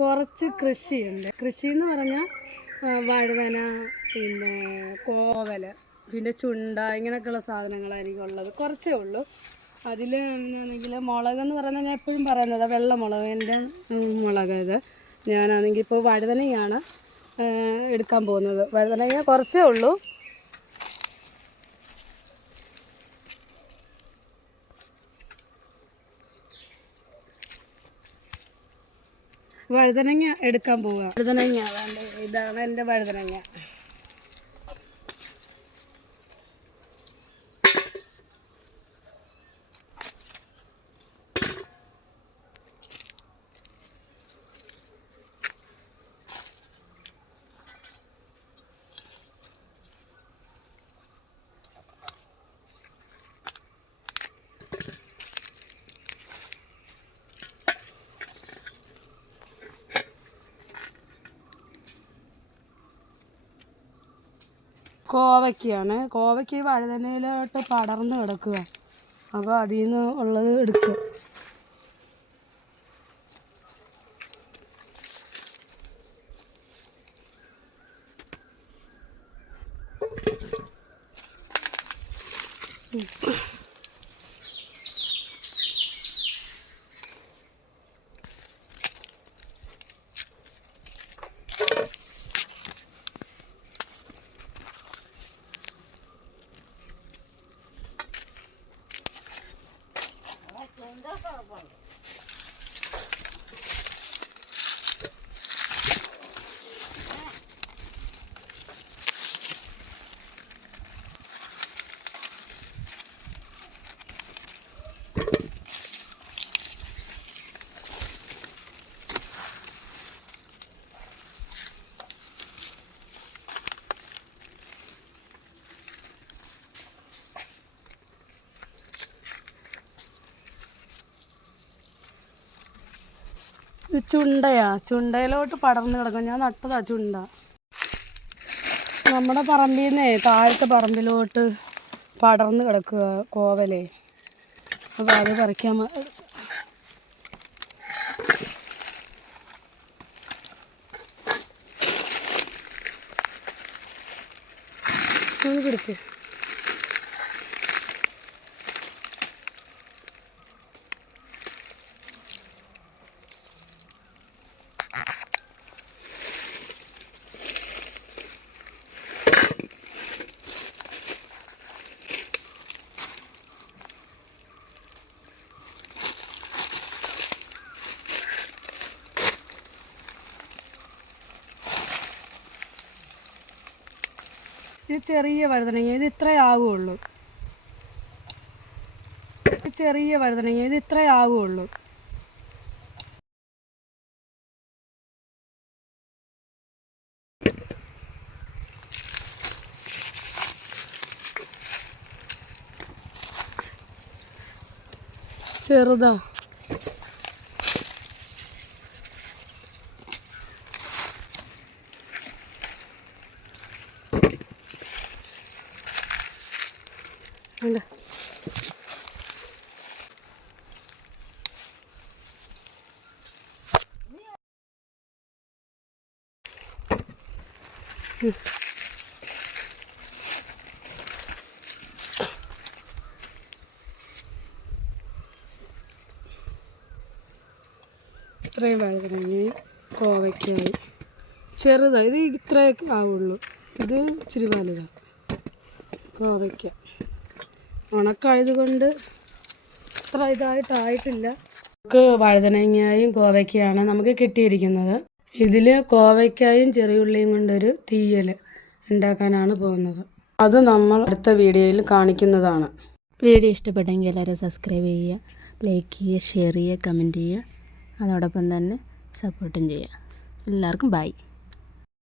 കുറച്ച് കൃഷിയുണ്ട്. കൃഷി എന്ന് പറഞ്ഞാൽ വഴുതന, പിന്നെ കോവൽ, പിന്നെ ചുണ്ട, ഇങ്ങനെയൊക്കെയുള്ള സാധനങ്ങളായിരിക്കും ഉള്ളത്. കുറച്ചേ ഉള്ളൂ. അതിൽ ആണെങ്കിൽ മുളകെന്ന് പറയുന്നത് ഞാൻ എപ്പോഴും പറയുന്നത് വെള്ള മുളക്, എൻ്റെ മുളക് ഇത്. ഞാനാണെങ്കിൽ ഇപ്പോൾ വഴുതനയാണ് എടുക്കാൻ പോകുന്നത്. വഴുതനങ്ങ കുറച്ചേ ഉള്ളൂ. വഴുതനങ്ങ എടുക്കാൻ പോവുക. വഴുതനങ്ങ ഇതാണ് എൻ്റെ വഴുതനങ്ങ. കോവയ്ക്കാണ്. കോവയ്ക്ക് വഴുതനയിലോട്ട് പടർന്ന് കിടക്കുക. അപ്പോൾ അതിൽ നിന്ന് ഉള്ളത് എടുക്കും. ഇത് ചുണ്ടയാ. ചുണ്ടയിലോട്ട് പടർന്ന് കിടക്കും. ഞാൻ നട്ടതാ ചുണ്ട. നമ്മുടെ പറമ്പിൽ നിന്നേ താഴത്തെ പറമ്പിലോട്ട് പടർന്ന് കിടക്കുക കോവലേ. അപ്പോൾ അത് പറിക്കാൻ പിടിച്ച് ഇത് ചെറിയ വഴുതനങ്ങ. ഇത് ഇത്രേ ആകുള്ളൂ. ചെറിയ വഴുതനങ്ങ. ഇത് ഇത്രേ ആകുള്ളൂ. ചെറുതാ. ഉണ്ട്. ഇത്രയും വഴുതനങ്ങയും കോവയ്ക്കായി ചെറുതാണ്. ഇത് ഇത്രയൊക്കെ ആവുള്ളൂ. ഇത് ഇച്ചിരി വലുതാണ്. കോവയ്ക്ക ഉണക്കായതുകൊണ്ട് ഇത്ര ഇതായിട്ടായിട്ടില്ല. നമുക്ക് വഴുതനങ്ങയും കോവയ്ക്കയാണ് നമുക്ക് കിട്ടിയിരിക്കുന്നത്. ഇതിൽ കോവയ്ക്കായും ചെറിയുള്ളിയും കൊണ്ടൊരു തീയൽ ഉണ്ടാക്കാനാണ് പോകുന്നത്. അത് നമ്മൾ അടുത്ത വീഡിയോയിൽ കാണിക്കുന്നതാണ്. വീഡിയോ ഇഷ്ടപ്പെട്ടെങ്കിൽ എല്ലാവരും സബ്സ്ക്രൈബ് ചെയ്യുക, ലൈക്ക് ചെയ്യുക, ഷെയർ ചെയ്യുക, കമൻറ്റ് ചെയ്യുക. അതോടൊപ്പം തന്നെ സപ്പോർട്ടും ചെയ്യുക. എല്ലാവർക്കും ബൈ.